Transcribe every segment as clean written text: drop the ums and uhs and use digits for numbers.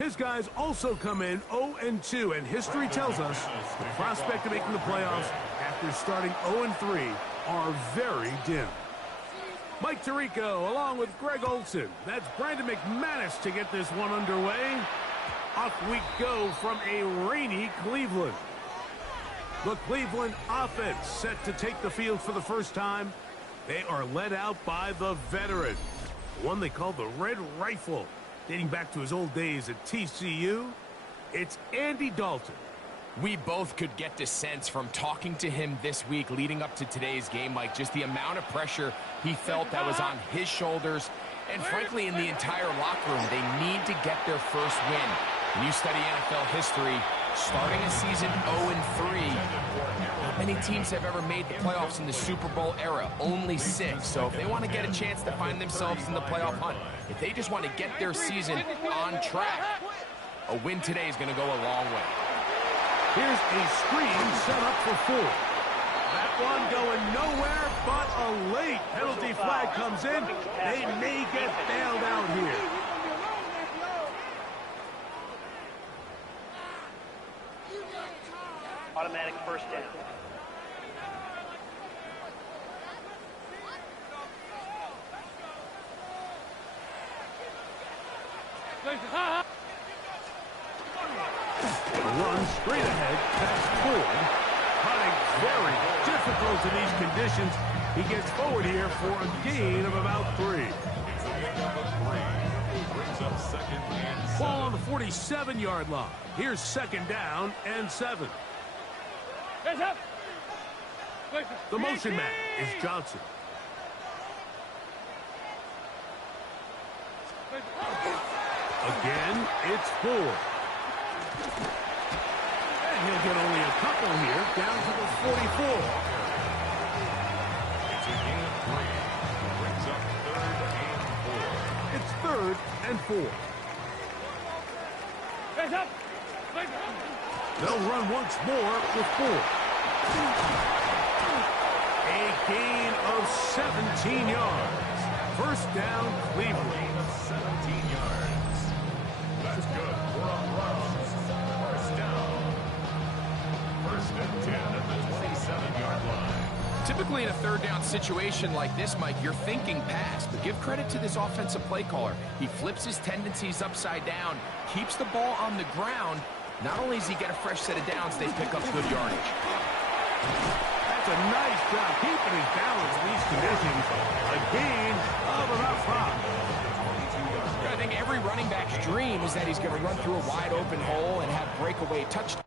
His guys also come in 0-2, and history tells us the prospect of making the playoffs after starting 0-3 are very dim. Mike Tirico along with Greg Olson. That's Brandon McManus to get this one underway. Off we go from a rainy Cleveland. The Cleveland offense set to take the field for the first time. They are led out by the veteran, the one they call the Red Rifle, dating back to his old days at TCU. It's Andy Dalton. We both could get the sense from talking to him this week leading up to today's game, Mike, just the amount of pressure he felt that was on his shoulders. And frankly, in the entire locker room, they need to get their first win. When you study NFL history, starting a season 0-3, not many teams have ever made the playoffs in the Super Bowl era, only 6. So if they want to get a chance to find themselves in the playoff hunt, if they just want to get their season on track, a win today is going to go a long way. Here's a screen set up for 4. That one going nowhere, but a late penalty flag comes in. They may get bailed out here. Automatic first down. Run straight ahead, pass forward. Cutting very difficult in these conditions. He gets forward here for a gain of about 3. Ball on the 47-yard line. Here's 2nd down and 7. The motion man is Johnson. Again, it's 4. And he'll get only a couple here, down to the 44. It's a gain of 3. Brings up 3rd and 4. It's 3rd and 4. They'll run once more with 4. A gain of 17 yards. First down, Cleveland. 17 yards. That's good. We're on runs. First down. 1st and 10 at the 27-yard line. Typically in a 3rd down situation like this, Mike, you're thinking pass, but give credit to this offensive play caller. He flips his tendencies upside down, keeps the ball on the ground. Not only does he get a fresh set of downs, they pick up good yardage. That's a nice job keeping his balance in these conditions. A gain of about 5. I think every running back's dream is that he's going to run through a wide open hole and have breakaway touchdowns.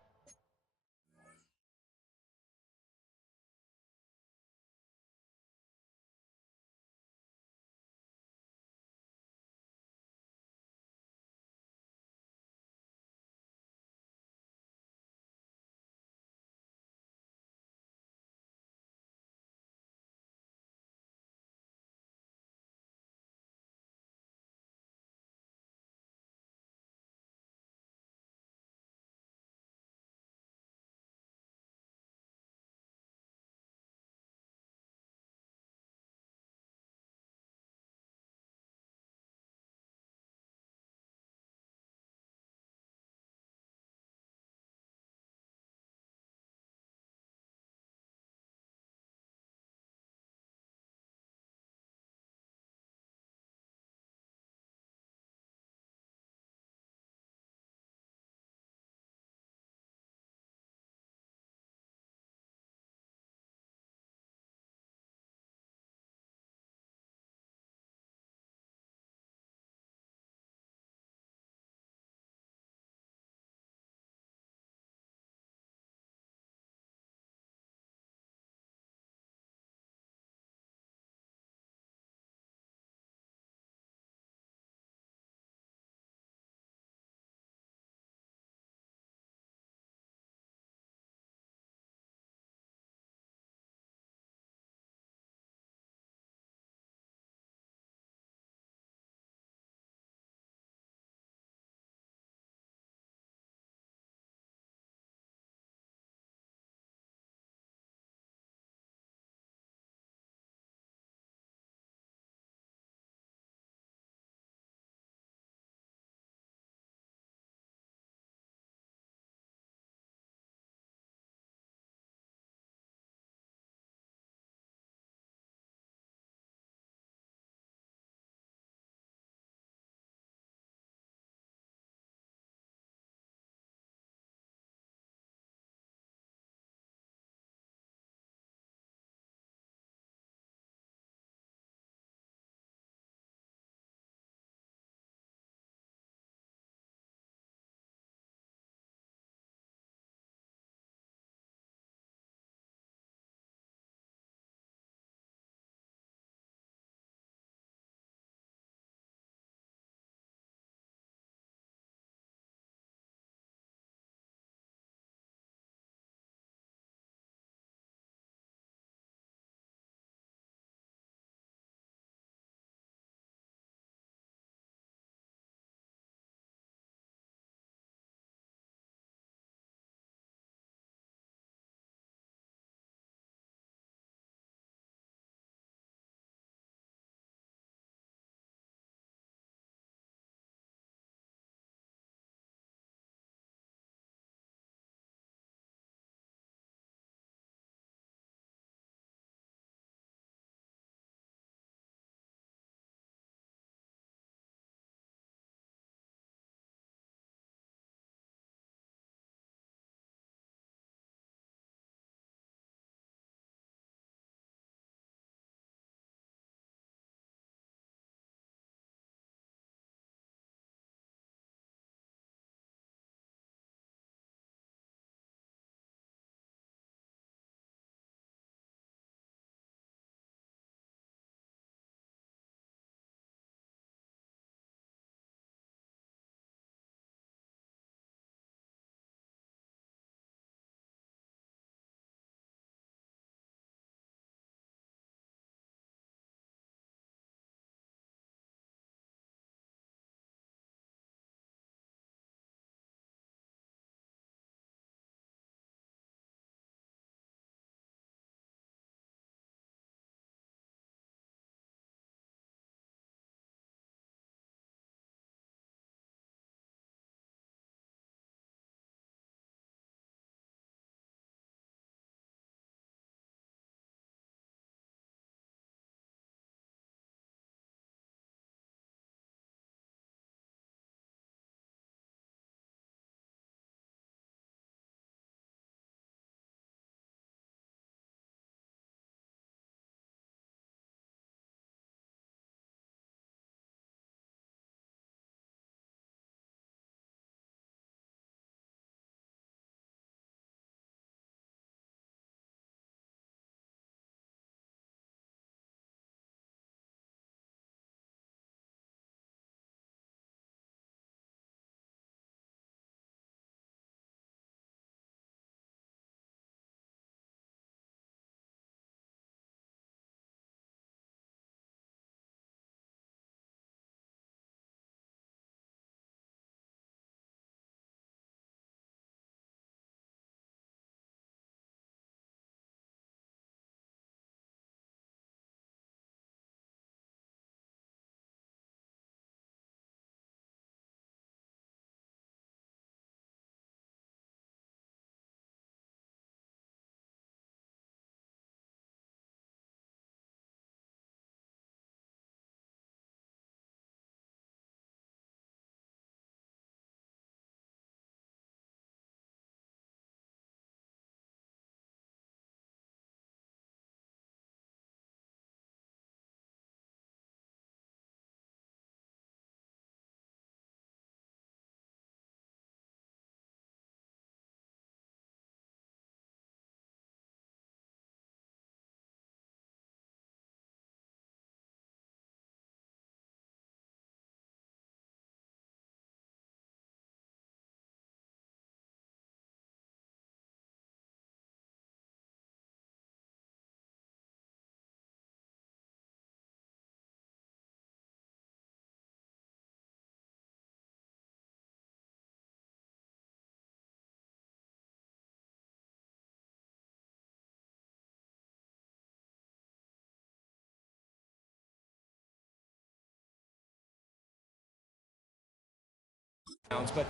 but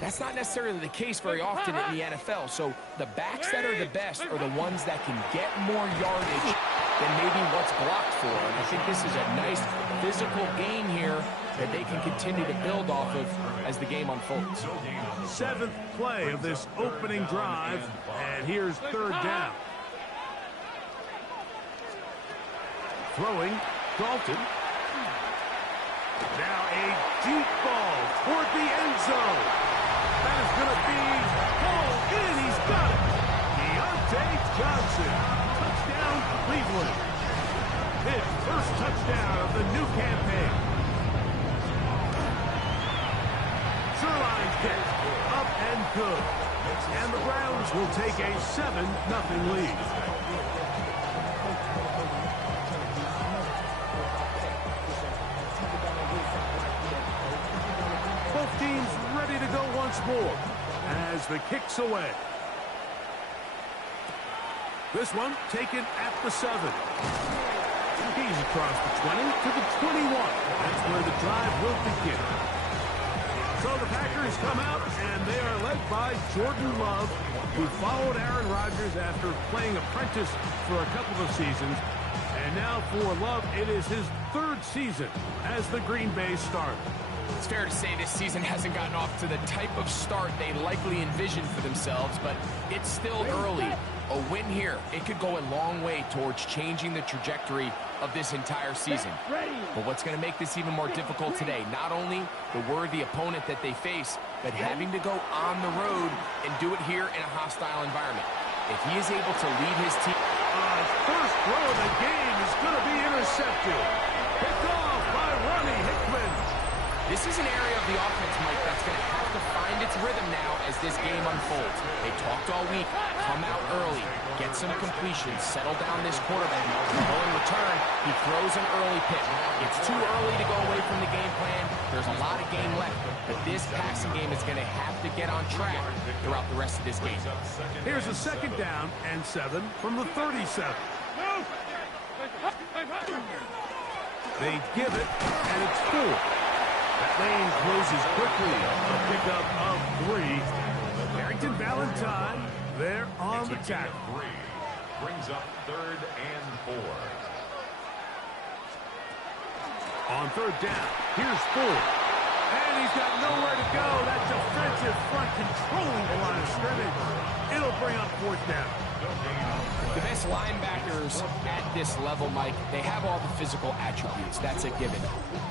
that's not necessarily the case very often in the NFL. So the backs that are the best are the ones that can get more yardage than maybe what's blocked for. And I think this is a nice physical game here that they can continue to build off of as the game unfolds. 7th play of this opening drive, and here's 3rd down. Throwing, Dalton. Now a deep ball toward the end zone. That is going to be hauled in. He's got it. Deontay Johnson. Touchdown, Cleveland. His first touchdown of the new campaign. Sirline kick. Up and good. And the Browns will take a 7-0 lead. Both teams ready to go once more as the kick's away. This one taken at the 7. He's across the 20 to the 21. That's where the drive will begin. So the Packers come out, and they are led by Jordan Love, who followed Aaron Rodgers after playing apprentice for a couple of seasons. And now for Love, it is his 3rd season as the Green Bay starter. It's fair to say this season hasn't gotten off to the type of start they likely envisioned for themselves, but it's still early. A win here, it could go a long way towards changing the trajectory of this entire season. But what's going to make this even more difficult today, not only the worthy opponent that they face, but having to go on the road and do it here in a hostile environment. If he is able to lead his team... First throw of the game is going to be intercepted. Picked off by Ronnie Hickman. This is an area of the offense, Mike, that's going to have to find its rhythm now as this game unfolds. They talked all week, come out early, get some completions, settle down this quarterback. In return, he throws an early pick. It's too early to go away from the game plan. There's a lot of game left, but this passing game is going to have to get on track throughout the rest of this game. Here's a 2nd down and 7 from the 37. They give it, and it's 4. That lane closes quickly. A pickup of 3. Barrington Valentine there on the tackle. Brings up 3rd and 4. On 3rd down, here's 4. And he's got nowhere to go. That defensive front controlling the line of scrimmage. It'll bring up 4th down. The best linebackers at this level, Mike, they have all the physical attributes. That's a given.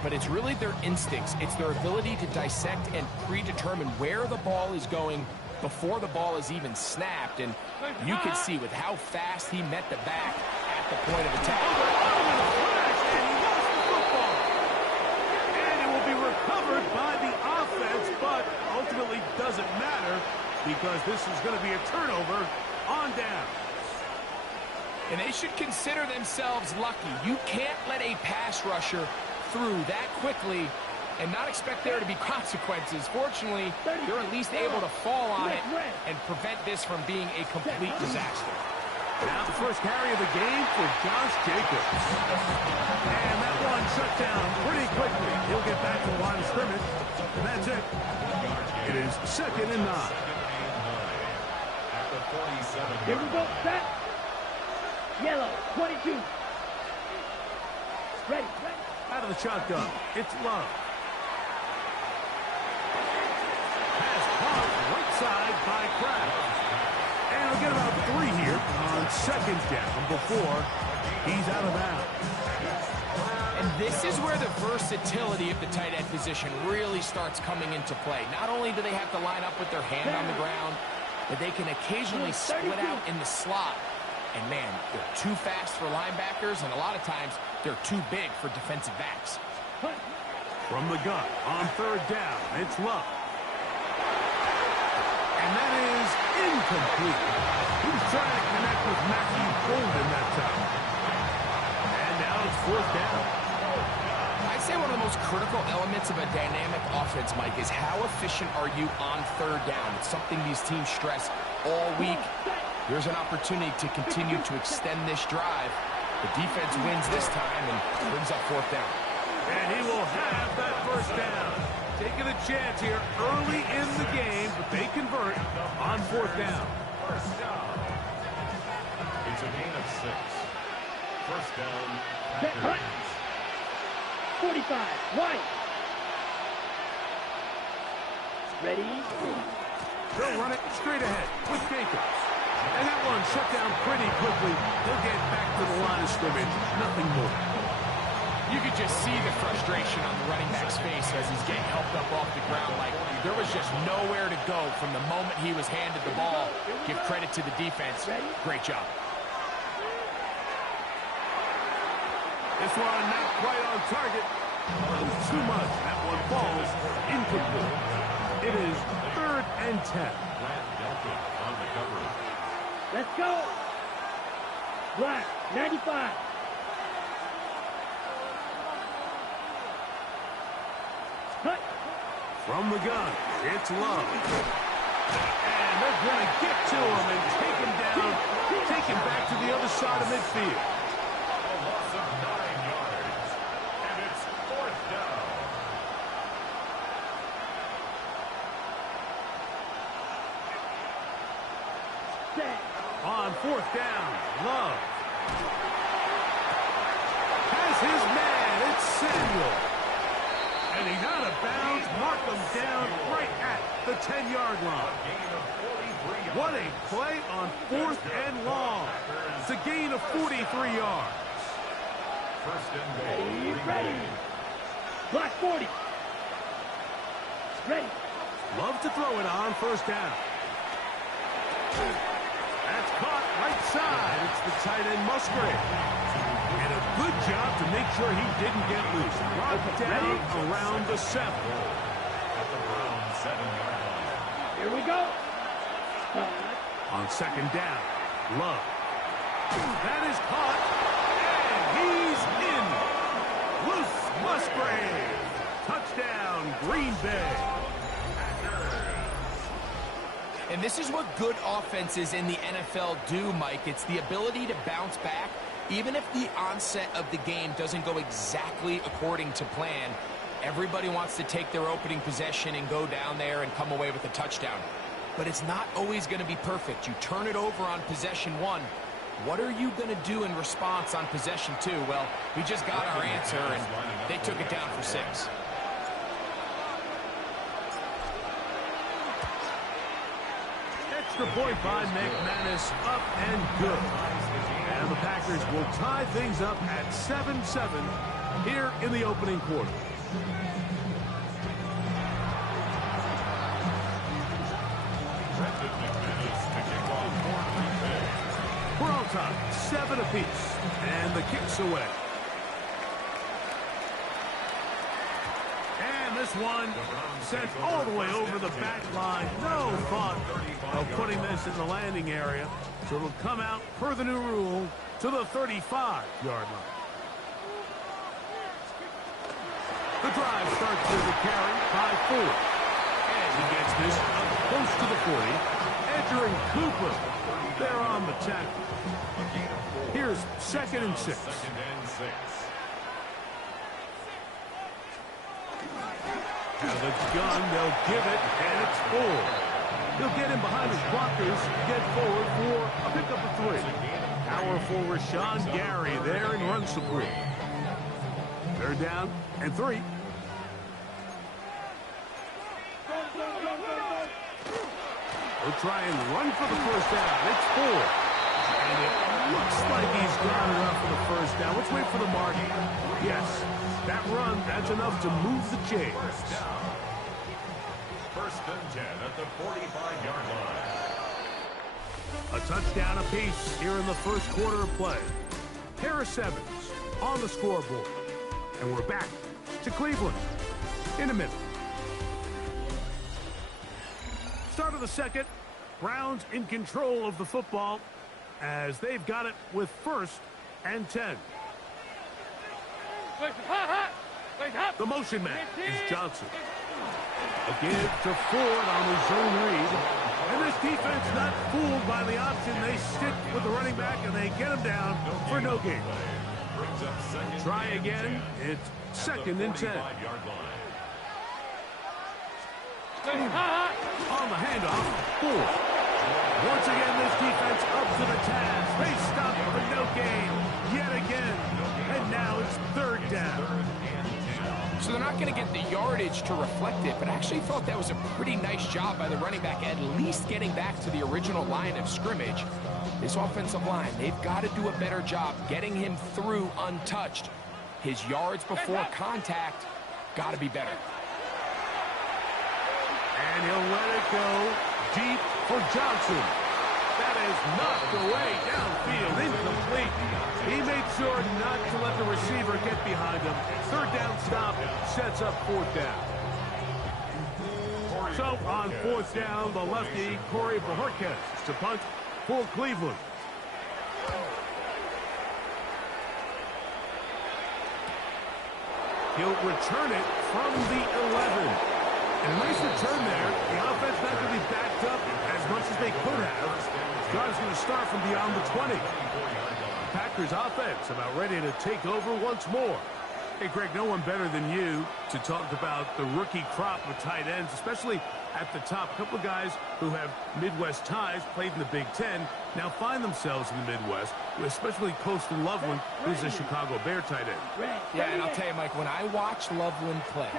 But it's really their instincts. It's their ability to dissect and predetermine where the ball is going before the ball is even snapped. And you can see with how fast he met the back at the point of attack. And it will be recovered by the offense, but ultimately doesn't matter because this is going to be a turnover on down. And they should consider themselves lucky. You can't let a pass rusher through that quickly and not expect there to be consequences. Fortunately, they're at least able to fall on it and prevent this from being a complete disaster. Now the first carry of the game for Josh Jacobs. And that one shut down pretty quickly. He'll get back to the line of scrimmage. And that's it. It is 2nd and 9. At the 47. Here we go, set. Yellow, 22. Ready. Out of the shotgun, it's Love. Pass caught right side by Kraft. And he'll get about 3 here on 2nd down before he's out of bounds. And this is where the versatility of the tight end position really starts coming into play. Not only do they have to line up with their hand on the ground, but they can occasionally split out in the slot. And, man, they're too fast for linebackers, and a lot of times they're too big for defensive backs. From the gun on 3rd down, it's Love. And that is incomplete. He's trying to connect with Matthew Golden that time. And now it's 4th down. I'd say one of the most critical elements of a dynamic offense, Mike, is how efficient are you on 3rd down. It's something these teams stress all week. Here's an opportunity to continue to extend this drive. The defense wins this time and brings up 4th down. And he will have that 1st down. taking a chance here early in the game, but they convert on 4th down. First down. It's a gain of 6. First down. Packers. 45, White. Ready? They'll run it straight ahead with Jacobs. And that one shut down pretty quickly. He'll get back to the line of scrimmage. Nothing more. You could just see the frustration on the running back's face as he's getting helped up off the ground. Like there was just nowhere to go from the moment he was handed the ball. Give credit to the defense. Great job. This one not quite on target. Too much. That one falls incomplete. It is 3rd and 10. On the coverage. Let's go. Black, 95. Cut. From the gun, it's Love. And they're going to get to him and take him down, take him back to the other side of midfield. A loss of 9 yards. And it's 4th down. Set. On 4th down, Love has his man. It's Samuel. And he's out of bounds. Mark him down right at the 10-yard line. Gain of 43 yards. What a play on 4th and long. It's a gain of 43 yards. First and goal. Ready. Black, 40. Ready. Love to throw it on 1st down. That's caught right side. It's the tight end Musgrave. And a good job to make sure he didn't get loose. Brought down around the 7. At the Browns 7-yard line. Here we go. On 2nd down, Love. That is caught. And he's in. Loose Musgrave. Touchdown, Green Bay. And this is what good offenses in the NFL do, Mike. It's the ability to bounce back. Even if the onset of the game doesn't go exactly according to plan, everybody wants to take their opening possession and go down there and come away with a touchdown. But it's not always going to be perfect. You turn it over on possession 1. What are you going to do in response on possession 2? Well, we just got our answer, and they took it down for 6. Extra point by McManus, up and good. And the Packers will tie things up at 7-7 here in the opening quarter. We're on top, 7 apiece, and the kick's away. And this one sent all the way over the back line. No thought of putting this in the landing area. So it'll come out, per the new rule, to the 35-yard line. The drive starts with a carry by 4. And he gets this up close to the 40. Edgerrin Cooper, they're on the tackle. Here's 2nd and 6. Out of the gun, they'll give it, and it's 4. He'll get him behind his blockers, get forward for a pickup of 3. Powerful Rashawn Gary there in run support. 3rd down and 3. He'll try and run for the 1st down. It's 4. And it looks like he's got enough for the 1st down. Let's wait for the mark. Yes, that run, that's enough to move the chains. 1st and 10 at the 45-yard line. A touchdown apiece here in the 1st quarter of play. Harris Evans on the scoreboard. And we're back to Cleveland in a minute. Start of the 2nd. Browns in control of the football as they've got it with 1st and 10. The motion man is Johnson. A give to Ford on the zone read. And this defense not fooled by the option. They stick with the running back and they get him down for no gain. Try again. It's 2nd and 10. On the handoff, Ford. Once again, this defense up to the task. They stop for no gain yet again. And now it's third down. So they're not going to get the yardage to reflect it, but I actually thought that was a pretty nice job by the running back, at least getting back to the original line of scrimmage. This offensive line, they've got to do a better job getting him through untouched. His yards before contact got to be better. And he'll let it go deep for Johnson. That is knocked away downfield, incomplete. He made sure not to let the receiver get behind him. Third down stop sets up fourth down. So on fourth down, the lefty, Corey Bojorquez, to punt for Cleveland. He'll return it from the 11. And a nice return there. The offense not going to be backed up as much as they could have. Drive's going to start from beyond the 20. Packers offense about ready to take over once more. Hey, Greg, no one better than you to talk about the rookie crop of tight ends, especially at the top. A couple of guys who have Midwest ties, played in the Big Ten, now find themselves in the Midwest, especially Colston Loveland, who's a Chicago Bear tight end. Yeah, and I'll tell you, Mike, when I watch Loveland play,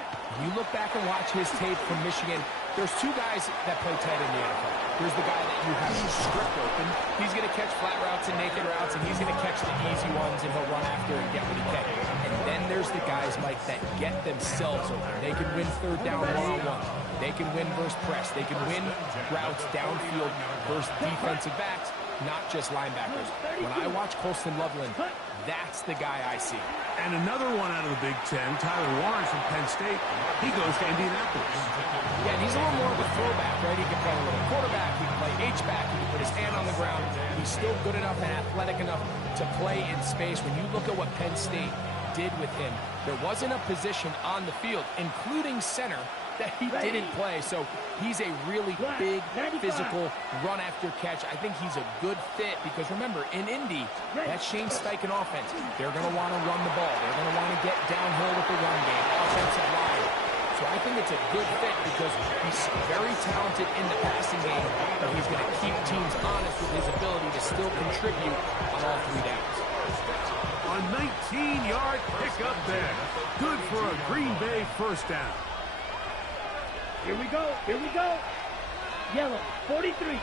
you look back and watch his tape from Michigan, there's two guys that play tight end in the NFL. There's the guy that you have stripped open. He's going to catch flat routes and naked routes, and he's going to catch the easy ones, and he'll run after and get what he can. And then there's the guys, Mike, that get themselves open. They can win third down one-on-one. They can win versus press. They can win routes downfield versus defensive backs, not just linebackers. When I watch Colston Loveland, that's the guy I see. And another one out of the Big Ten, Tyler Warren from Penn State. He goes to Indianapolis. Yeah, and he's a little more of a throwback, right? He can play a little quarterback, he can play H-back, he can put his hand on the ground. He's still good enough and athletic enough to play in space. When you look at what Penn State did with him, there wasn't a position on the field, including center, that he didn't play. So he's a really big, physical run after catch. I think he's a good fit because, remember, in Indy, that Shane Steichen offense, they're going to want to run the ball. They're going to want to get downhill with the run game, offensive line. So I think it's a good fit because he's very talented in the passing game, but he's going to keep teams honest with his ability to still contribute on all three downs. A 19-yard pickup there. Good for a Green Bay first down. Here we go. Here we go. Yellow, 43.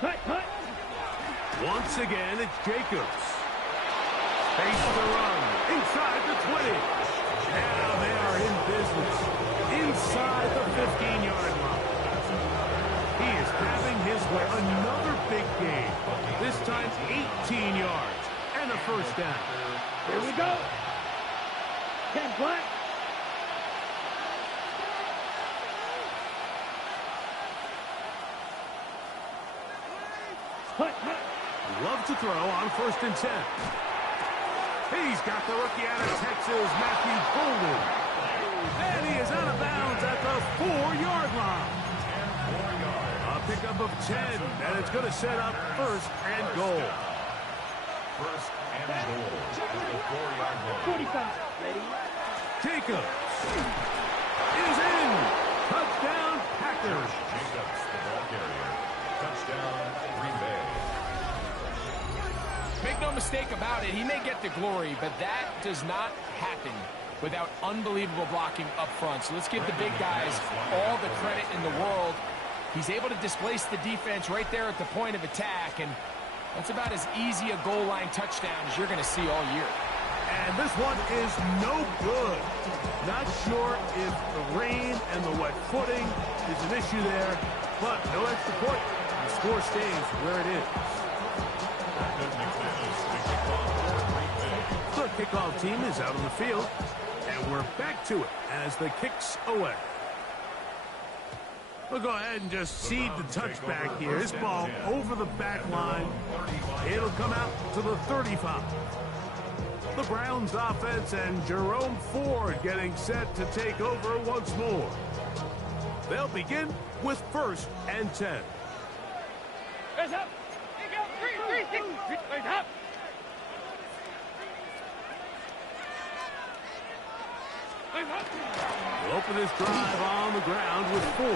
Cut. Once again, it's Jacobs. Face the run. Inside the 20. Now they are in business. Inside the 15-yard line. He is having his way. Another big game. This time 18 yards and a first down. Here we go. 10 black. Love to throw on 1st and 10. He's got the rookie out of Texas, Matthew Golden. And he is out of bounds at the 4-yard line. A pickup of 10, and it's going to set up 1st and goal. 1st and goal at the 4-yard line. 45. Ready? Jacobs is in. Touchdown, Packers. Jacobs, the ball carrier. Touchdown, Green Bay. Make no mistake about it, he may get the glory, but that does not happen without unbelievable blocking up front. So let's give the big guys all the credit in the world. He's able to displace the defense right there at the point of attack, and that's about as easy a goal line touchdown as you're going to see all year. And this one is no good. Not sure if the rain and the wet footing is an issue there, but no extra point. The score stays where it is. The kickoff team is out on the field, and we're back to it as the kick's away. We'll go ahead and just seed the touchback here. This ball over the back line. It'll come out to the 35. The Browns offense and Jerome Ford getting set to take over once more. They'll begin with 1st and 10. Hands up. Hands up. Will open this drive on the ground with 4.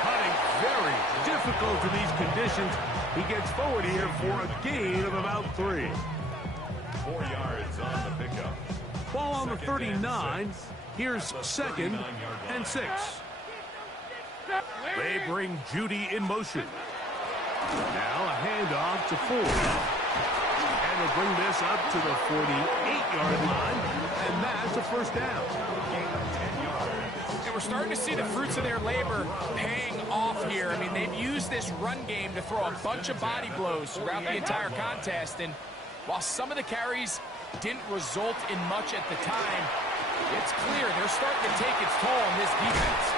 Putting very difficult in these conditions. He gets forward here for a gain of about 3. 4 yards on the pickup. Ball on the 39. Here's 2nd and 6. They bring Judy in motion. Now a handoff to Ford. And they'll bring this up to the 48-yard line, and that's a 1st down. And we're starting to see the fruits of their labor paying off here. I mean, they've used this run game to throw a bunch of body blows throughout the entire contest, and while some of the carries didn't result in much at the time, it's clear they're starting to take its toll on this defense.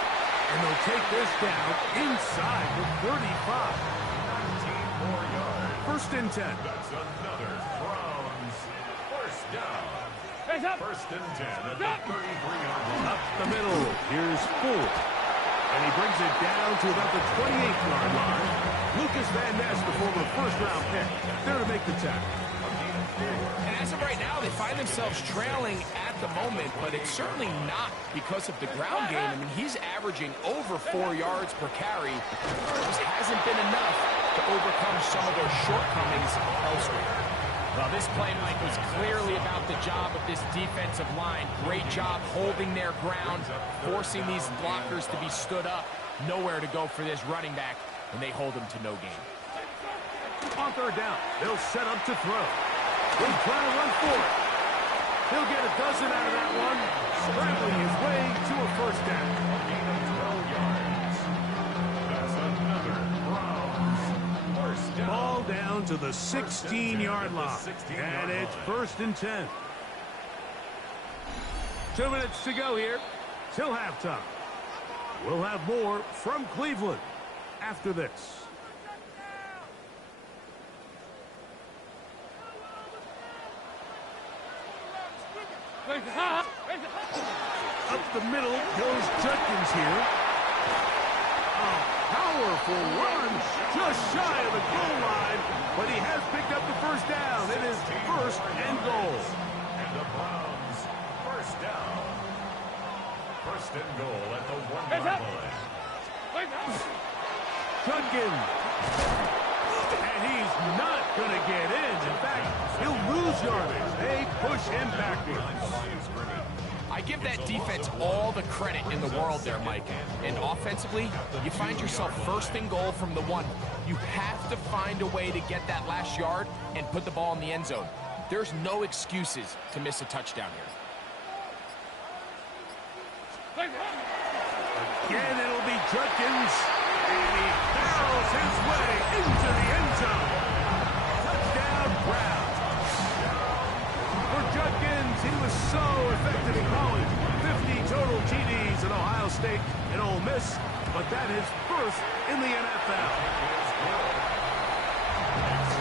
And they'll take this down inside the 35. 4 yards. 1st and 10. That's another Browns 1st down. Hands up. 1st and 10 at the 33-yard line. Up the middle. Here's Ford. And he brings it down to about the 28-yard line. Lucas Van Ness, the former 1st-round pick, there to make the tackle. And as of right now, they find themselves trailing at the moment, but it's certainly not because of the ground game. I mean, he's averaging over 4 yards per carry. It just hasn't been enough to overcome some of those shortcomings elsewhere. Well, this play, Mike, was clearly about the job of this defensive line. Great job holding their ground, forcing these blockers to be stood up. Nowhere to go for this running back, and they hold him to no gain. On 3rd down, they'll set up to throw. He's trying to run for it. He'll get a dozen out of that one, scrambling his way to a 1st down. 12 yards. That's another Browns 1st down. Ball down to the 16-yard line, and it's 1st and 10. 2 minutes to go here till halftime. We'll have more from Cleveland after this. Up the middle goes Judkins here. A powerful run just shy of the goal line, but he has picked up the 1st down. It is 1st and goal. And the Browns 1st down. 1st and goal at the 1-yard line. Judkins. And he's not going to get in. In fact, he'll lose yardage. They push him backwards. I give that defense all the credit in the world there, Mike. And offensively, you find yourself 1st and goal from the 1. You have to find a way to get that last yard and put the ball in the end zone. There's no excuses to miss a touchdown here. Again, it'll be Judkins. And he barrels his way into the end zone. Touchdown, Browns. For Judkins, he was so effective in college. 50 total TDs at Ohio State and Ole Miss, but that is 1st in the NFL.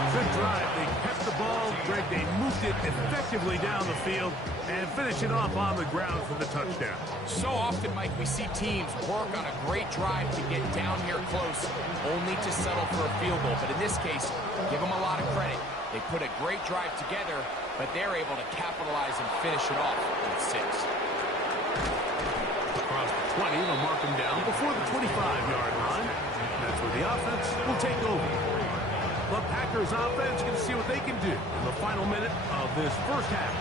Good drive. They kept the ball. Greg, they moved it effectively down the field and finish it off on the ground for the touchdown. So often, Mike, we see teams work on a great drive to get down here close, only to settle for a field goal. But in this case, give them a lot of credit. They put a great drive together, but they're able to capitalize and finish it off with 6. Across the 20, they'll mark him down before the 25-yard line. That's where the offense will take over. The Packers offense can see what they can do in the final minute of this 1st half.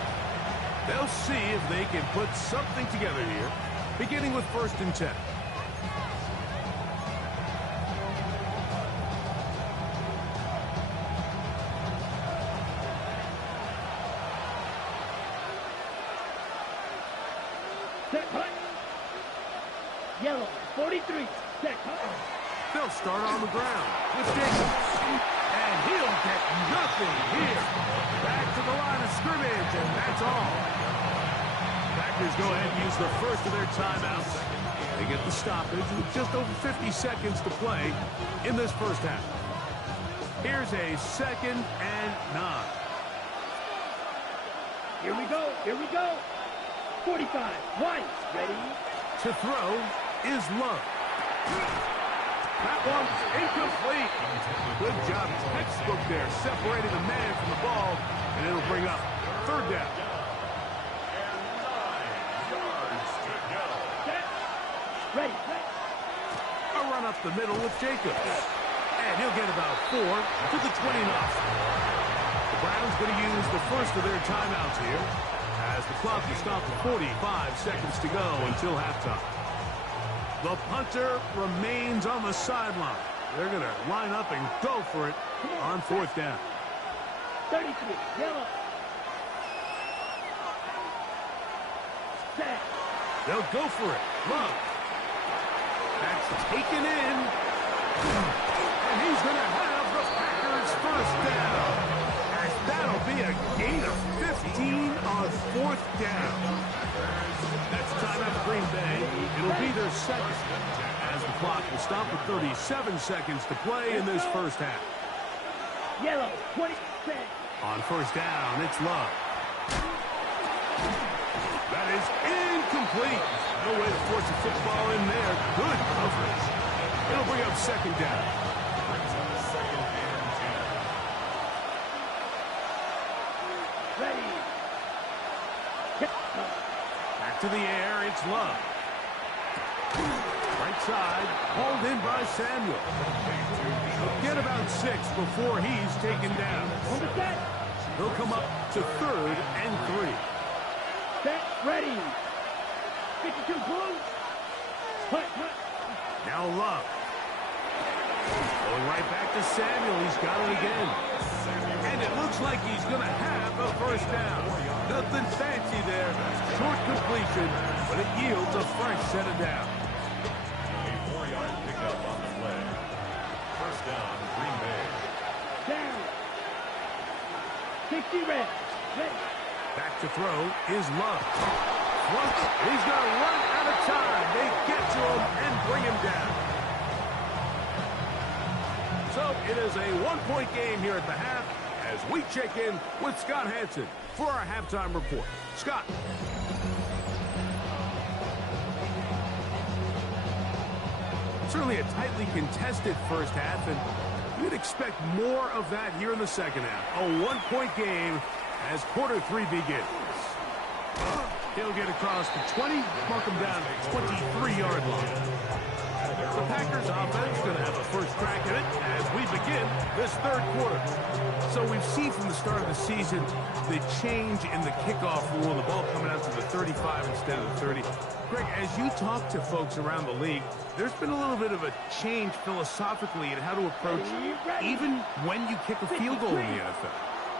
They'll see if they can put something together here, beginning with 1st and 10. Set punt. Yellow, 43. Set punt. They'll start on the ground with Jacobs. And he'll get nothing here. Back to the line of scrimmage, and that's all. Packers go ahead and use the 1st of their timeouts. They get the stoppage with just over 50 seconds to play in this 1st half. Here's a 2nd and 9. Here we go. Here we go. 45. One. Ready. To throw is Love. That one's incomplete. Good job, textbook there, separating the man from the ball, and it'll bring up third down. Ready. A run up the middle with Jacobs. And he'll get about 4 to the 20 now. The Browns going to use the first of their timeouts here as the clock is stopped at 45 seconds to go until halftime. The punter remains on the sideline. They're going to line up and go for it on fourth down. 33, yellow. Set. They'll go for it. Love. That's taken in. And he's going to have the Packers first down. As that'll be a gain of 15 on fourth down. That's time out for Green Bay. It'll be their second as the clock will stop at 37 seconds to play in this first half. Yellow, 20%. On first down, it's Love. That is incomplete. No way to force a football in there. Good coverage. It'll bring up second down. Ready. Back to the air, it's Love. Right side, hauled in by Samuel. He'll get about 6 before he's taken down. On the set. He'll come up to third and 3. Set, ready. 52 blue. Hut. Now Love. Going right back to Samuel. He's got it again. And it looks like he's going to have a first down. Nothing fancy there. Short completion, but it yields a fresh set of down. A 4-yard pickup on the play. First down, Green Bay. Down. 60 red. Ready. Back to throw is Love. He's going to run out of time. They get to him and bring him down. So it is a one-point game here at the half as we check in with Scott Hansen for our halftime report. Scott. Certainly a tightly contested first half, and you'd expect more of that here in the second half. A one-point game as quarter 3 begins. He'll get across the 20, mark him down at the 23-yard line. The Packers offense going to have a first crack at it as we begin this third quarter. So we've seen from the start of the season the change in the kickoff rule, the ball coming out to the 35 instead of the 30. Greg, as you talk to folks around the league, there's been a little bit of a change philosophically in how to approach even when you kick a field goal in the NFL.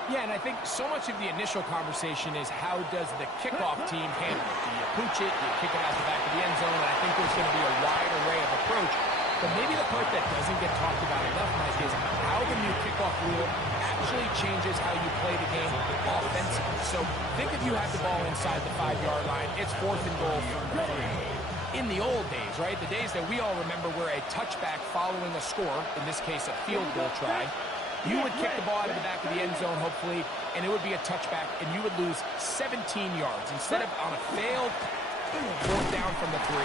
Yeah, and I think so much of the initial conversation is how does the kickoff team handle it? Do you pooch it? Do you kick it out the back of the end zone? And I think there's going to be a wide array of approach. But maybe the part that doesn't get talked about enough, Mike, is how the new kickoff rule actually changes how you play the game offensively. So think if you have the ball inside the 5-yard line, it's 4th and goal from 3. In the old days, right, the days that we all remember where a touchback following a score, in this case a field goal try, you would kick the ball out of the back of the end zone, hopefully, and it would be a touchback, and you would lose 17 yards. Instead of on a failed 4th down from the 3,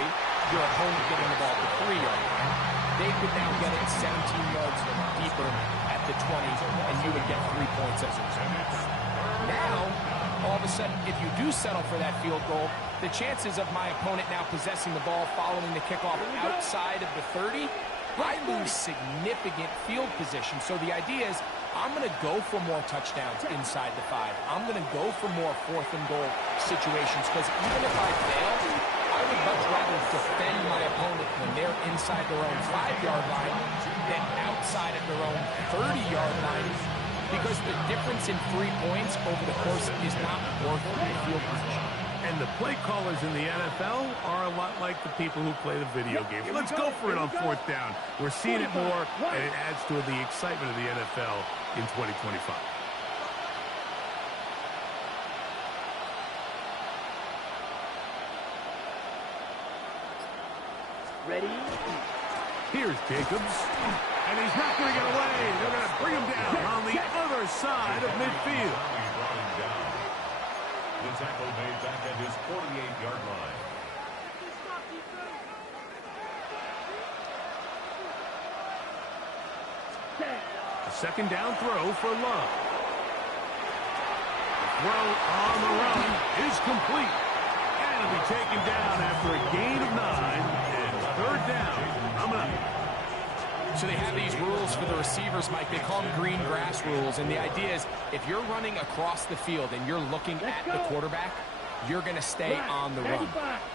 your opponent getting the ball at the 3-yard line, they could now get it 17 yards deeper at the 20, and you would get 3 points as a result. Now, all of a sudden, if you do settle for that field goal, the chances of my opponent now possessing the ball following the kickoff outside of the 30, I lose significant field position. So the idea is I'm going to go for more touchdowns inside the 5. I'm going to go for more 4th and goal situations because even if I fail, I would much rather defend my opponent when they're inside their own 5-yard line than outside of their own 30-yard line because the difference in 3 points over the course is not worth the field position. And the play callers in the NFL are a lot like the people who play the video games. Let's go for it on 4th down. We're seeing it more, and it adds to the excitement of the NFL in 2025. Ready. Here's Jacobs, and he's not going to get away. They're going to bring him down on the other side of midfield. The tackle made back at his 48-yard line. second down throw for Love. The throw on the run is complete. And it'll be taken down after a gain of 9 and third down. Coming up. So they have these rules for the receivers, Mike. They call them green grass rules. And the idea is if you're running across the field and you're looking at the quarterback, you're going to stay on the run.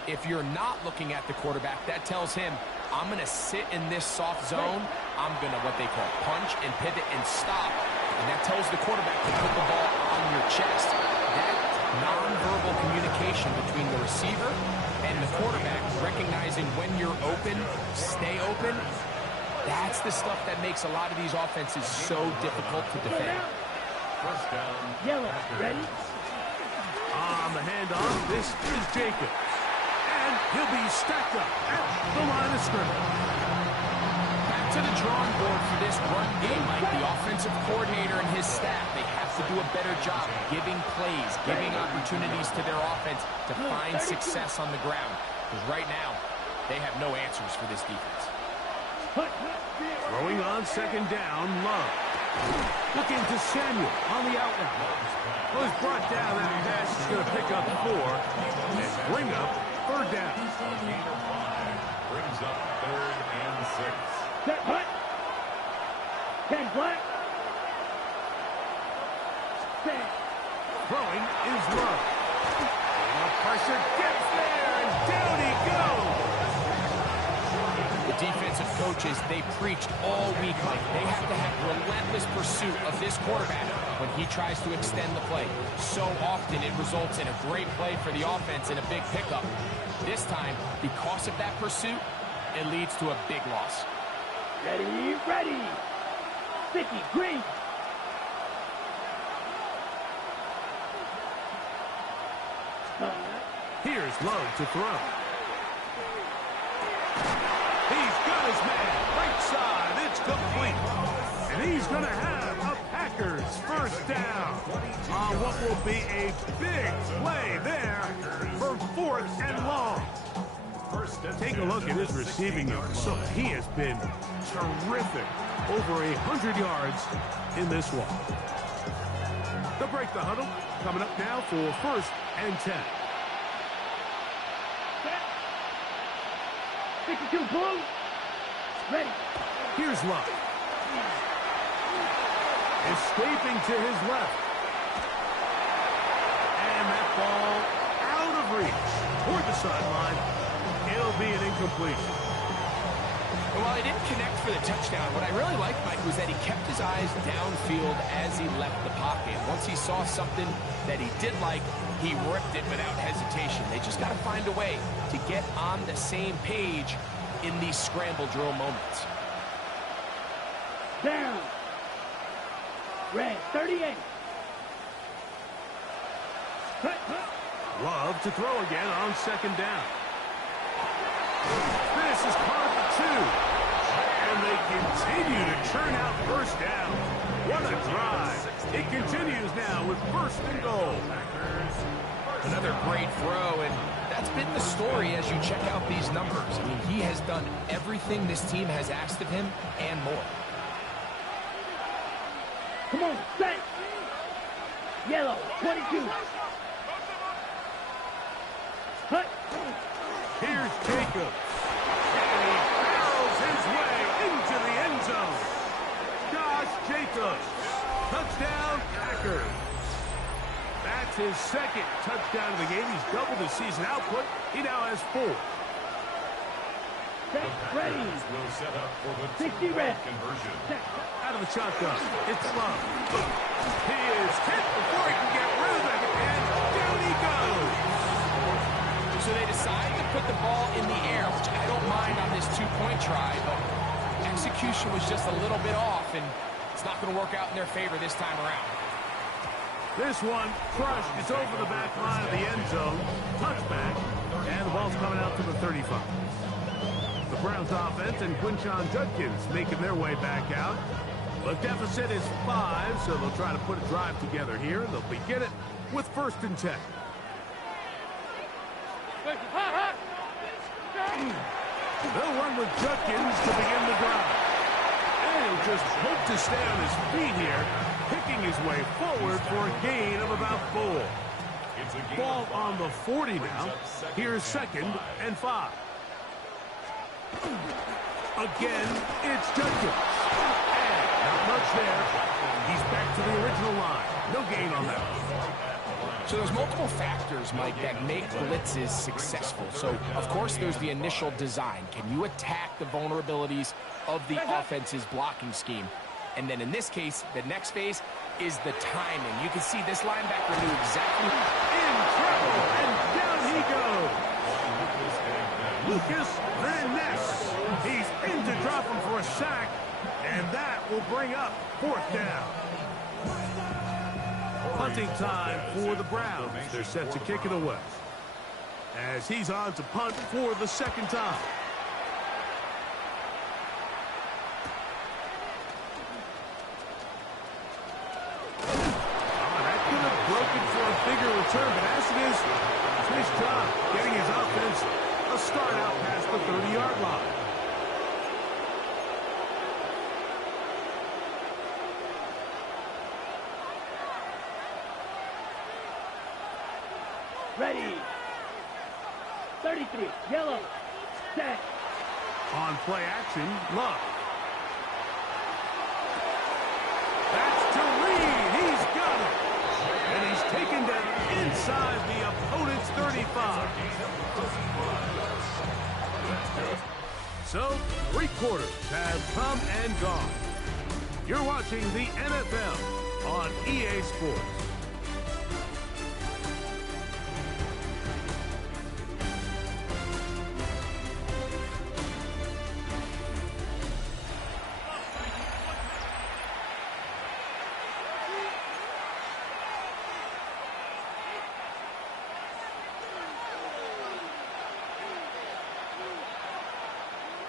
If you're not looking at the quarterback, that tells him, I'm going to sit in this soft zone. I'm going to what they call punch and pivot and stop. And that tells the quarterback to put the ball on your chest. That nonverbal communication between the receiver and the quarterback, recognizing when you're open, stay open, that's the stuff that makes a lot of these offenses so difficult to defend. First down. Yellow, ready? On the handoff, this is Jacobs. And he'll be stacked up at the line of scrimmage. Back to the drawing board for this run game, Mike. The offensive coordinator and his staff, they have to do a better job giving plays, giving opportunities to their offense to find success on the ground. Because right now, they have no answers for this defense. Throwing on second down, Love. Looking to Samuel on the out route. Was brought down. That pass is going to pick up 4 and bring up third down. Brings up 3rd and 6. Set hut. 10 black. Set. Throwing is Love. And the pressure gets there, and down he goes. The defensive coaches, they preached all week, Mike. They have to have relentless pursuit of this quarterback when he tries to extend the play. So often it results in a great play for the offense and a big pickup. This time, because of that pursuit, it leads to a big loss. Ready, ready. Sticky green. Here's Love to throw. He's got his man. Right side. It's complete. And he's going to have a Packers first down on what will be a big play there for 4th and long. Take a look at his receiving yards. So he has been terrific. Over 100 yards in this one. They'll break the huddle. Coming up now for 1st and 10. 52 blue. Ready. Here's Love. Escaping to his left. And that ball out of reach toward the sideline. It'll be an incompletion. And while he didn't connect for the touchdown, what I really liked, Mike, was that he kept his eyes downfield as he left the pocket. Once he saw something that he did like, he ripped it without hesitation. They just got to find a way to get on the same page in these scramble drill moments. Down. Red, 38. Love to throw again on second down. This is caught for 2. And they continue to churn out first down. What a drive. It continues now with 1st and goal. Another great throw, and that's been the story as you check out these numbers. I mean, he has done everything this team has asked of him and more. Come on, set. Yellow, 22. Hut. Here's Jacobs. And he barrels his way into the end zone. Josh Jacobs. Touchdown, Packers. That's his 2nd touchdown of the game. He's doubled his season output. He now has 4. Set, ready. Will set up for the 60 red. conversion. Set. Out of the shotgun. It's Love. He is hit before he can get rid of it. And down he goes. So they decide to put the ball in the air, which I don't mind on this 2-point try, but execution was just a little bit off, and it's not going to work out in their favor this time around. This one crushed. It's over the back line of the end zone. Touchback. And the ball's coming out to the 35. The Browns offense and Quinshon Judkins making their way back out. The deficit is 5, so they'll try to put a drive together here. They'll begin it with 1st and 10. They'll run with Judkins to begin the drive. And he'll just hope to stay on his feet here, picking his way forward for a gain of about 4. Ball on the 40 now. Here's 2nd and 5. Again, it's Judkins. And not much there. He's back to the original line. No gain on that. So there's multiple factors, Mike, that make blitzes successful. So, of course, there's the initial design. Can you attack the vulnerabilities of the offense's blocking scheme? And then in this case, the next phase is the timing. You can see this linebacker knew exactly. In trouble, and down he goes. Lucas Van Ness. He's in to drop him for a sack, and that will bring up 4th down. Punting time for the Browns. They're set to kick it away, as he's on to punt for the 2nd time. That could have broken for a bigger return, but as it is, nice job getting his offense a start out past the 30-yard line. Ready. 33. Yellow. Set. On play action, Love. That's to Reed. He's got it. And he's taken down inside the opponent's 35. So, 3 quarters have come and gone. You're watching the NFL on EA Sports.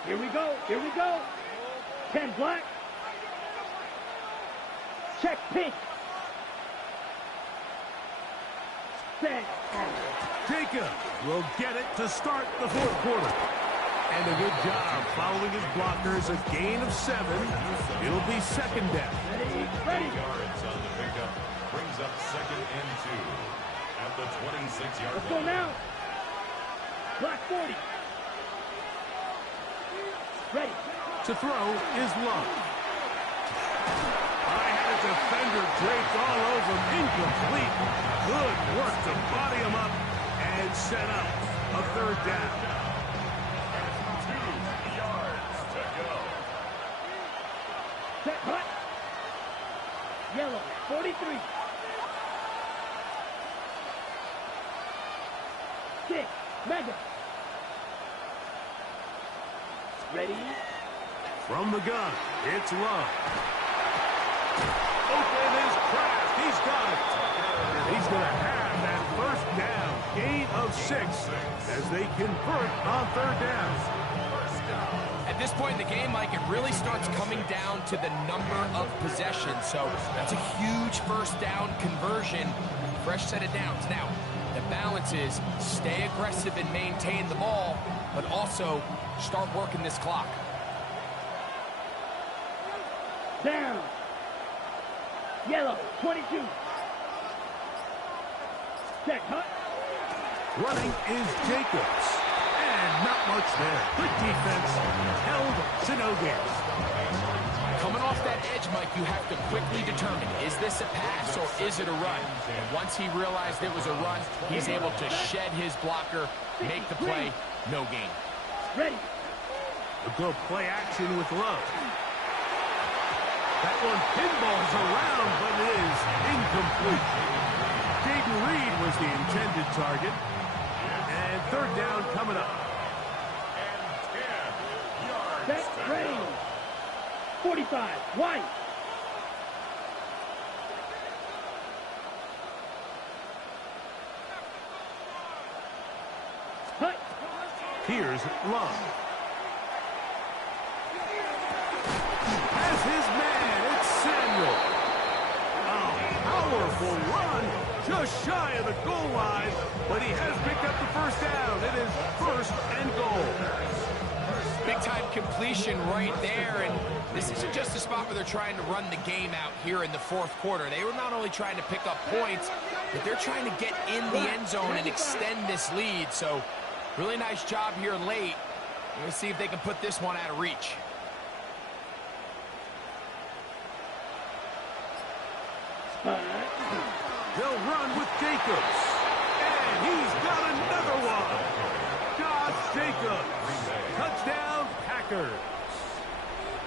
Here we go. Here we go. 10 black. Check pink. Set. Jacob will get it to start the 4th quarter. And a good job following his blockers. A gain of 7. It'll be 2nd down. Ready. Yards on the pickup. Brings up 2nd and 2 at the 26-yard line. Let's go now. Black 40. Ready. To throw is Love. I had a defender draped all over him. Incomplete. Good work to body him up and set up a 3rd down. 2 yards to go. Set. Cut. Yellow. 43. 6. Mega. Ready. From the gun, it's Love. Open his craft. He's got it. And he's going to have that 1st down. Gain of 6 as they convert on 3rd down. At this point in the game, Mike, it really starts coming down to the number of possessions. So that's a huge 1st down conversion. Fresh set of downs. Now, the balance is stay aggressive and maintain the ball, but also start working this clock. Down. Yellow. 22. Set. Cut. Running is Jacobs. And not much there. Good defense. Held to no gain. Coming off that edge, Mike, you have to quickly determine, is this a pass or is it a run? And once he realized it was a run, he's able to shed his blocker, make the play, no gain. Ready. They'll go play action with Love. That one pinballs around, but it is incomplete. Jaden Reed was the intended target. And 3rd down coming up. Set. Ready. 45. White. Hut. Here's Love. Has his man. It's Samuel. A powerful run. Just shy of the goal line. But he has picked up the 1st down. It is 1st and goal. big-time completion right there, and this isn't just a spot where they're trying to run the game out here in the fourth quarter. They were not only trying to pick up points, but they're trying to get in the end zone and extend this lead. So really nice job here late. Let's see if they can put this one out of reach. They'll run with Jacobs. And he's got another one. Josh Jacobs. Touchdown, Packers.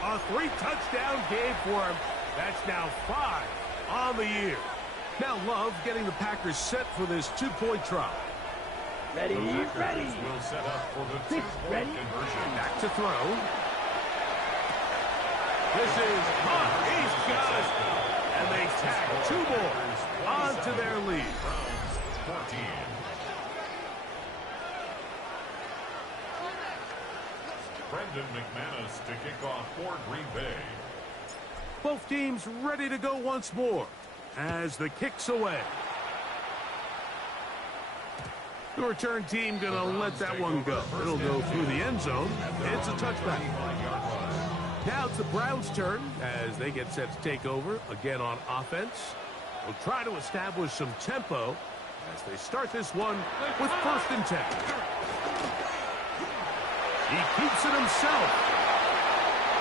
A 3-touchdown game for him. That's now 5 on the year. Now Love getting the Packers set for this 2-point try. Ready, ready. Will set up for the 2-point conversion. Back to throw. This is hot. He's got it. And they tack 2 more onto their lead. Browns 14. Brendan McManus to kick off for Green Bay. Both teams ready to go once more as the kick's away. The return team going to let that one go. It'll go through the end zone. It's a touchback. Now it's the Browns' turn as they get set to take over again on offense. They'll try to establish some tempo as they start this one with 1st and 10. He keeps it himself.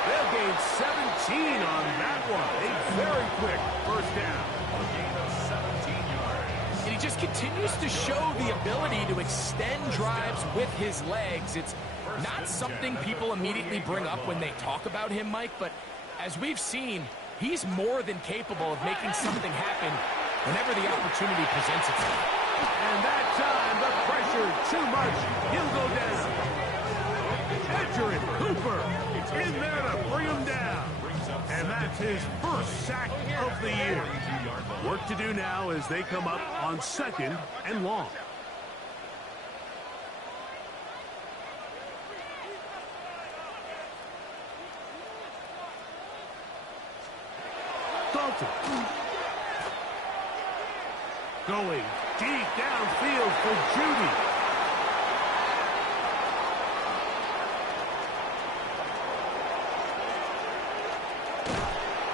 They'll gain 17 on that one. A very quick 1st down. A gain of 17 yards. And he just continues to show the ability to extend drives with his legs. It's not something people immediately bring up when they talk about him, Mike, but as we've seen, he's more than capable of making something happen whenever the opportunity presents itself. And that time, the pressure too much. He'll go down. Edgerrin Cooper in there to bring him down. And that's his 1st sack of the year. Work to do now as they come up on 2nd and long. Dalton. Going deep downfield for Judy.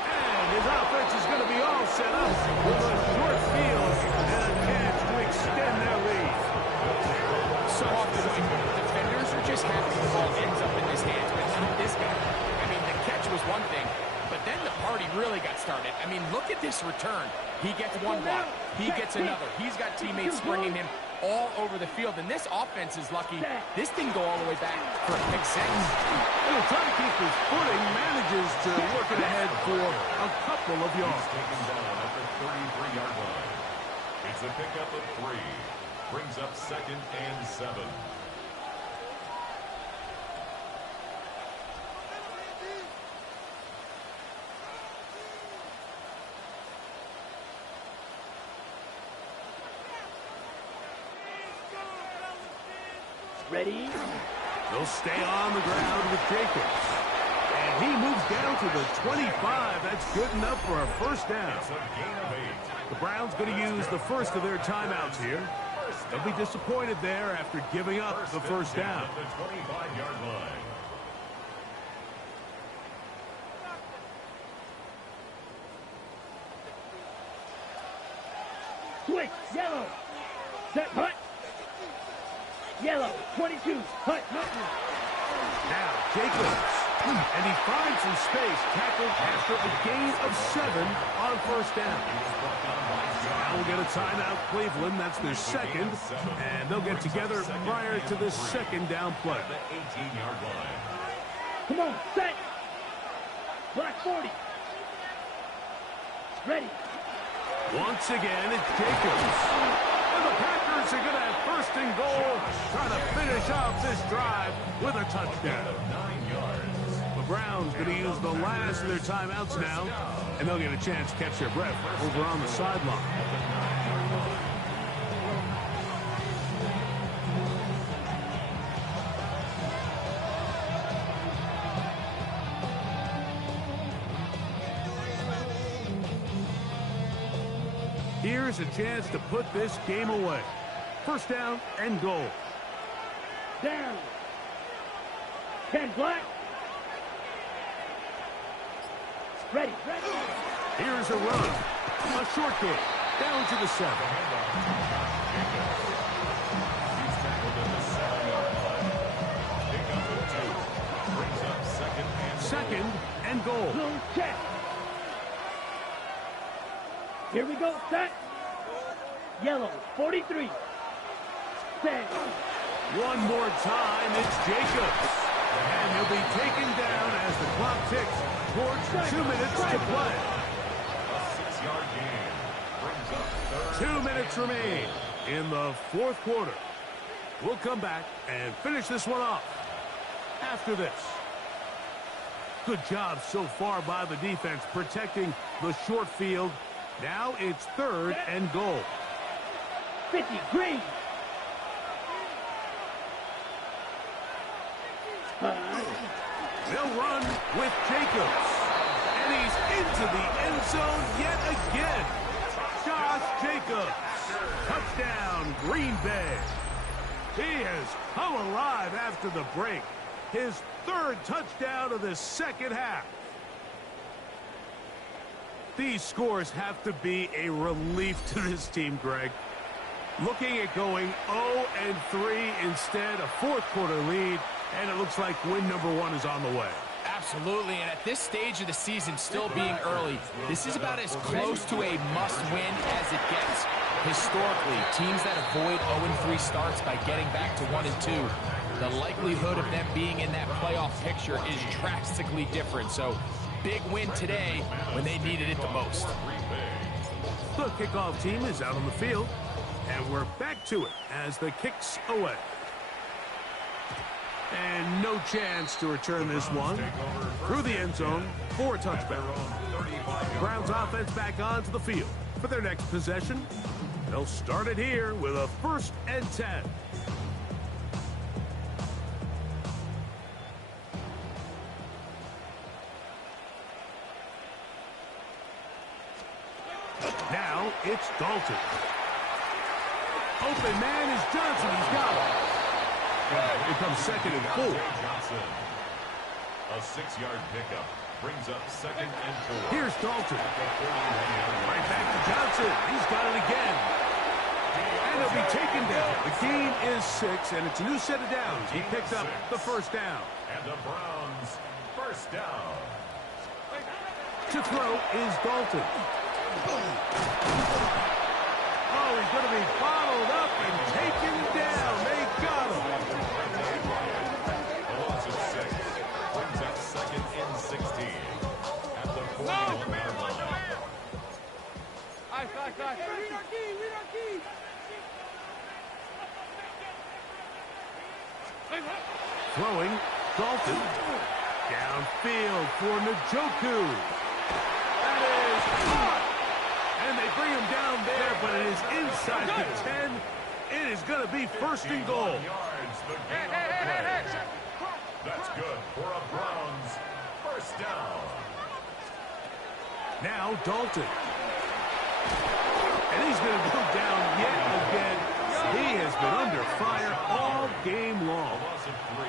And his offense is going to be all set up with a short field and a chance to extend their lead. So often, defenders are just happy the ball ends up in his hands, but not this guy. I mean, the catch was one thing, but then the party really got started. I mean, look at this return. He gets one block. He gets another. He's got teammates springing him all over the field, and this offense is lucky. This didn't go all the way back for a pick 6. He'll try to keep his footing, manages to work it ahead for a couple of yards. Taken down at the 33-yard line. It's a pickup of 3. Brings up 2nd and 7. Ready? They'll stay on the ground with Jacobs. And he moves down to the 25. That's good enough for a 1st down. It's a gain of 8. The Browns going to use the first of their timeouts here. They'll be disappointed there after giving up the 1st down. At the 25-yard line. Switch, yellow. Set, hut. Yellow, 22, hut. Now Jacobs. And he finds some space, tackled after a gain of 7 on 1st down. Now we'll get a timeout, Cleveland. That's their 2nd. And they'll get together prior to this 2nd down play. The 18-yard line. Come on, set. Black 40. Ready. Once again, it's Jacobs. And the Packers are going to have 1st and goal, trying to finish off this drive with a touchdown. 9 yards. The Browns going to use the last of their timeouts now, and they'll get a chance to catch their breath over on the sideline. Here's a chance to put this game away. 1st down and goal. Down. 10 black. Ready. Here's a run. A short kick. Down to the 7. He's tackled at the 7-yard line. Pick up a 2. Brings up second and goal. Blue check. Here we go. Set. Yellow, 43. Set. One more time, it's Jacobs. And he'll be taken down as the clock ticks towards 2 minutes to play. A 6-yard gain. Brings up third. 2 minutes remain in the fourth quarter. We'll come back and finish this one off after this. Good job so far by the defense protecting the short field. Now it's third and goal. 50, green. They'll run with Jacobs. And he's into the end zone yet again. Josh Jacobs. Touchdown, Green Bay. He has come alive after the break. His third touchdown of the second half. These scores have to be a relief to this team, Greg. Looking at going 0-3 instead, a fourth quarter lead, and it looks like win number 1 is on the way. Absolutely, and at this stage of the season, still being early, this is about as close to a must-win as it gets. Historically, teams that avoid 0-3 starts by getting back to 1-2, the likelihood of them being in that playoff picture is drastically different. So, big win today when they needed it the most. The kickoff team is out on the field, and we're back to it as the kick's away. And no chance to return this one through the end zone for a touchback. Browns offense back onto the field for their next possession. They'll start it here with a 1st and 10. Now it's Dalton. Open man is Johnson. He's got it. It comes 2nd and 4. Johnson. A 6-yard pickup brings up 2nd and 4. Here's Dalton. Right back to Johnson. He's got it again. And he'll be taken down. The gain is 6, and it's a new set of downs. He picked up the first down. And the Browns first down. To throw is Dalton. Oh, he's going to be bottled up and taken down. They got him. A loss of 6 brings up 2nd and 16 at the 41-yard line. Read our key. Throwing, Dalton. Downfield for Njoku. That is caught. And they bring him down there, but it is inside the 10. It is going to be 1st and goal. Yards, the gain on the play. That's good for a Browns first down. Now Dalton. And he's going to go down yet again. He has been under fire all game A long. loss of 3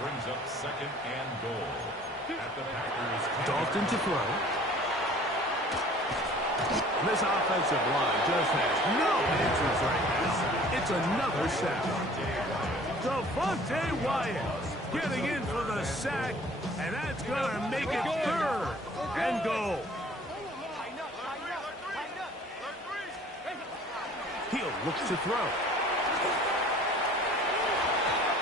brings up 2nd and goal at the Packers. Dalton to throw. This offensive line just has no answers right now. It's another sack. Devontae Wyatt getting in for the sack, and that's going to make it 3rd and goal. Hill looks to throw.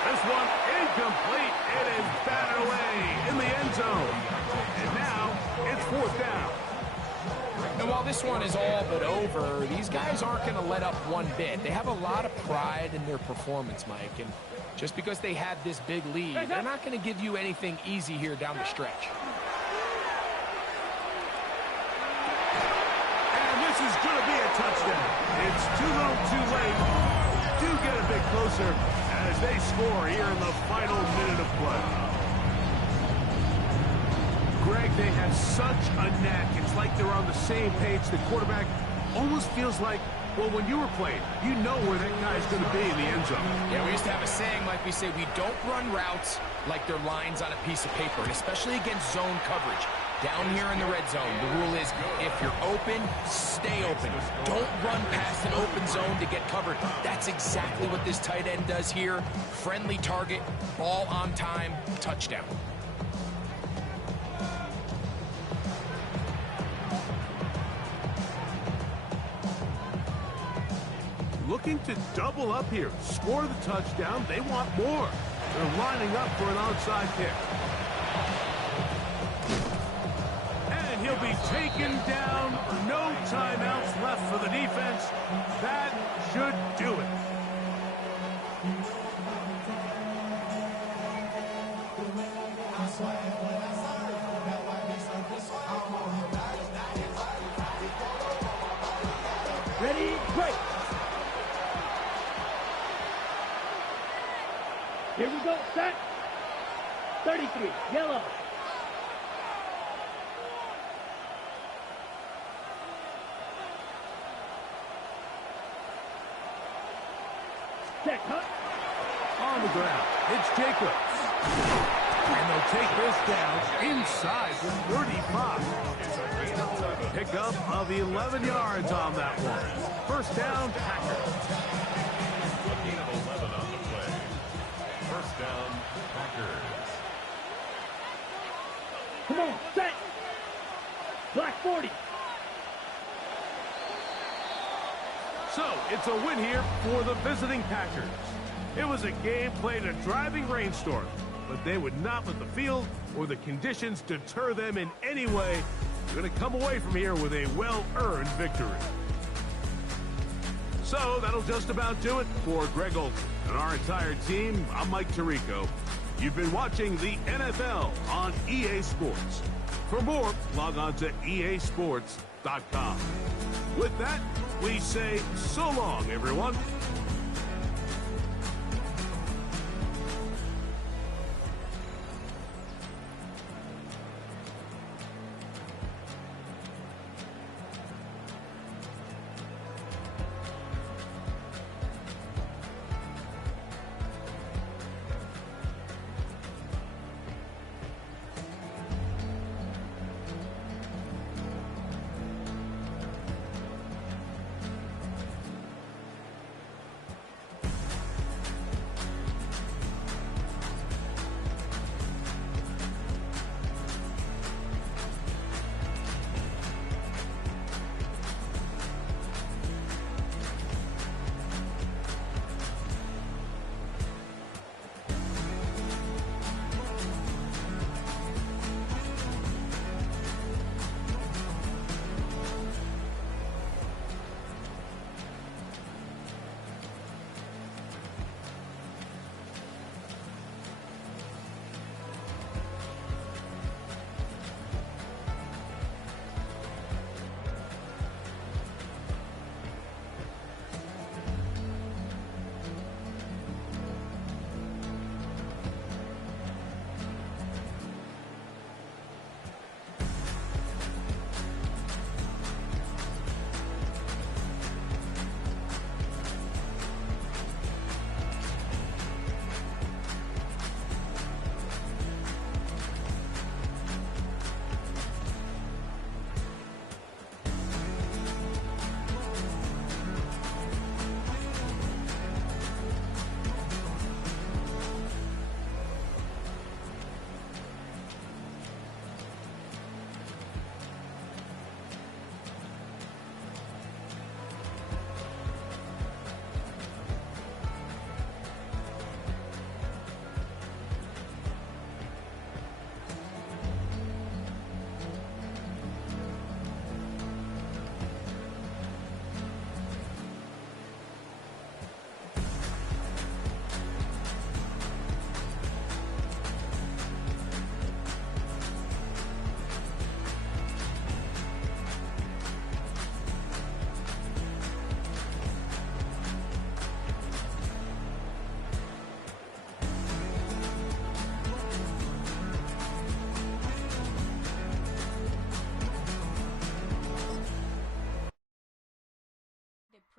This one incomplete. It is batted away in the end zone. And now it's 4th down. And while this one is all but over, these guys aren't going to let up one bit. They have a lot of pride in their performance, Mike. And just because they had this big lead, they're not going to give you anything easy here down the stretch. And this is going to be a touchdown. It's too little too late. Do get a bit closer as they score here in the final minute of play. Greg, they have such a knack. It's like they're on the same page. The quarterback almost feels like Well, when you were playing, you know where that guy's going to be in the end zone. Yeah, we used to have a saying, like we say, we don't run routes like they're lines on a piece of paper, and especially against zone coverage. Down here in the red zone, the rule is if you're open, stay open. Don't run past an open zone to get covered. That's exactly what this tight end does here. Friendly target, ball on time, touchdown. Looking to double up here, score the touchdown. They want more. They're lining up for an onside kick. And he'll be taken down. No timeouts left for the defense. That should do it. Ready, break. Here we go, set. 33, yellow. Set, cut. On the ground, it's Jacobs. And they'll take this down inside the 35. Pickup of 11 yards on that one. First down, Packers. A gain of 11 on the play. First down, Packers. Come on, set. Black 40. So, it's a win here for the visiting Packers. It was a game played in a driving rainstorm, but they would not let the field or the conditions deter them in any way. They're going to come away from here with a well-earned victory. So, that'll just about do it for Greg Olson and our entire team. I'm Mike Tirico. You've been watching the NFL on EA Sports. For more, log on to easports.com. With that, we say so long, everyone.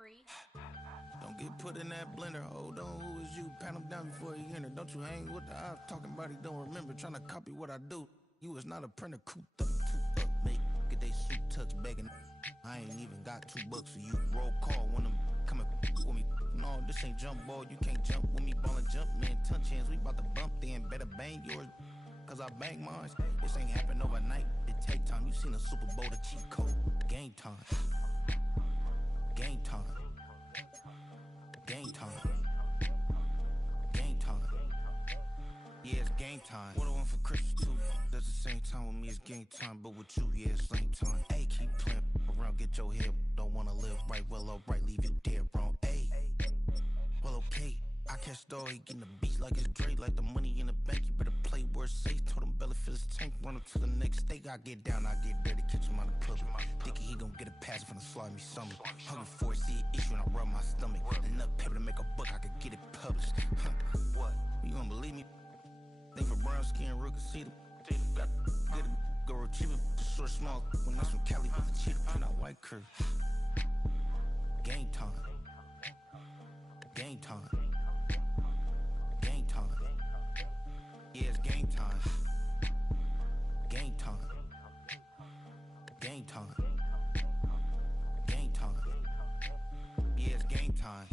free. Don't get put in that blender. Hold on, who is you? Pat him down before he enter. Don't you hang with the ops talking about he don't remember. Trying to copy what I do. You is not a printer. Cooped up, make get they suit tucks begging. I ain't even got $2 for you. Roll call when I'm coming with me. No, this ain't jump ball. You can't jump with me. Ballin' jump, man. Touch hands. We bout to bump then. Better bang yours. Cause I bang mine. This ain't happen overnight. It take time. You seen a Super Bowl, the cheat code. Game time. Game time. Game time. Game time. Yeah, it's game time. What I want for Christmas too. That's the same time with me, it's game time. But with you, yeah, it's lame time. Hey, keep playing around, get your head. Don't wanna live right, well, alright, leave you dead wrong. Hey, well, okay. I catch the dog, he getting the beats like it's Dre, like the money in the bank. You better play where it's safe. Told him belly fill his tank, run him to the next steak. I get down, I get dirty, catch him on the public. Thinking he gon' get a pass from the slimy stomach. Hungry for it, see an issue and I rub my stomach. Enough paper to make a book, I could get it published. What? You don't believe me? Think for brown skin, real can see them. Got get it, go retrieve it. Short, small, when that's from Cali with the cheetah print out white curve. Game time. Game time. Game time. Yeah, it's game time. Game time. Game time. Game time. Yeah, it's game time.